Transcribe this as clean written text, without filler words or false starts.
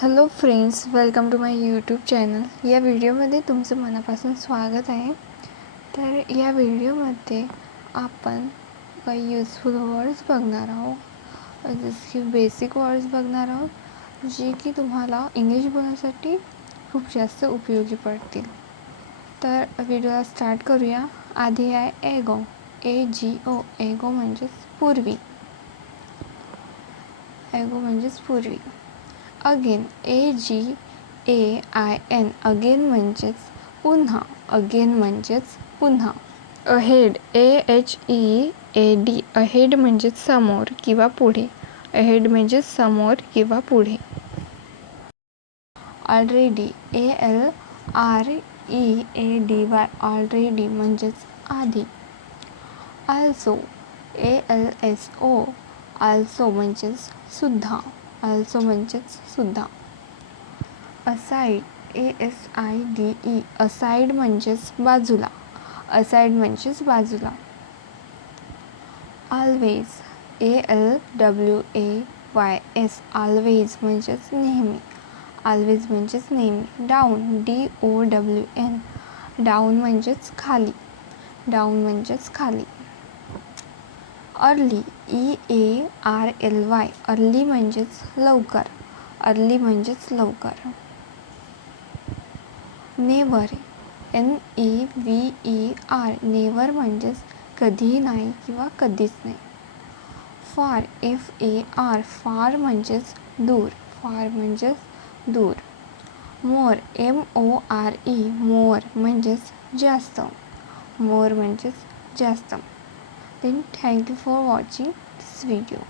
Hello friends, welcome to my YouTube channel. या व्हिडिओमध्ये तुमचं मनापासून स्वागत आहे. तर या व्हिडिओमध्ये आपण काही युजफुल वर्ड्स बघणार आहोत, जसे की बेसिक वर्ड्स बघणार आहोत, जे की तुम्हाला इंग्लिश बोलण्यासाठी खूप जास्त उपयोगी पडतील. तर व्हिडिओला स्टार्ट करूया. आधी आहे एगो, AGO. एगो म्हणजेच पूर्वी. एगो म्हणजेच पूर्वी. Again, AGAIN. अगेन म्हणजेच पुन्हा. अगेन म्हणजेच पुन्हा. Ahead, AHEAD. अहेड म्हणजेच समोर किंवा पुढे. अहेड म्हणजेच समोर किंवा पुढे. Already, ALREADY. ऑलरेडी म्हणजेच आधी. Also, ALSO. आल्सो म्हणजेच सुद्धा. आल्सो म्हणजेच सुद्धा. Aside, ASIDE. असाइड म्हणजेच बाजूला. असाइड म्हणजेच बाजूला. Always, ALWAYS. ऑलवेज म्हणजेच नेहमी. ऑलवेज म्हणजेच नेहमी. Down, DOWN. डाऊन म्हणजेच खाली. डाऊन म्हणजेच खाली. Early, EARLY. अर्ली म्हणजेच लवकर. अर्ली म्हणजेच लवकर. Never, NEVER. नेव्हर म्हणजेच कधीही नाही किंवा कधीच नाही. फार, FAR. फार म्हणजेच दूर. फार म्हणजेच दूर. मोर, MORE. मोर म्हणजेच जास्त. मोर म्हणजेच जास्त. Then thank you for watching this video.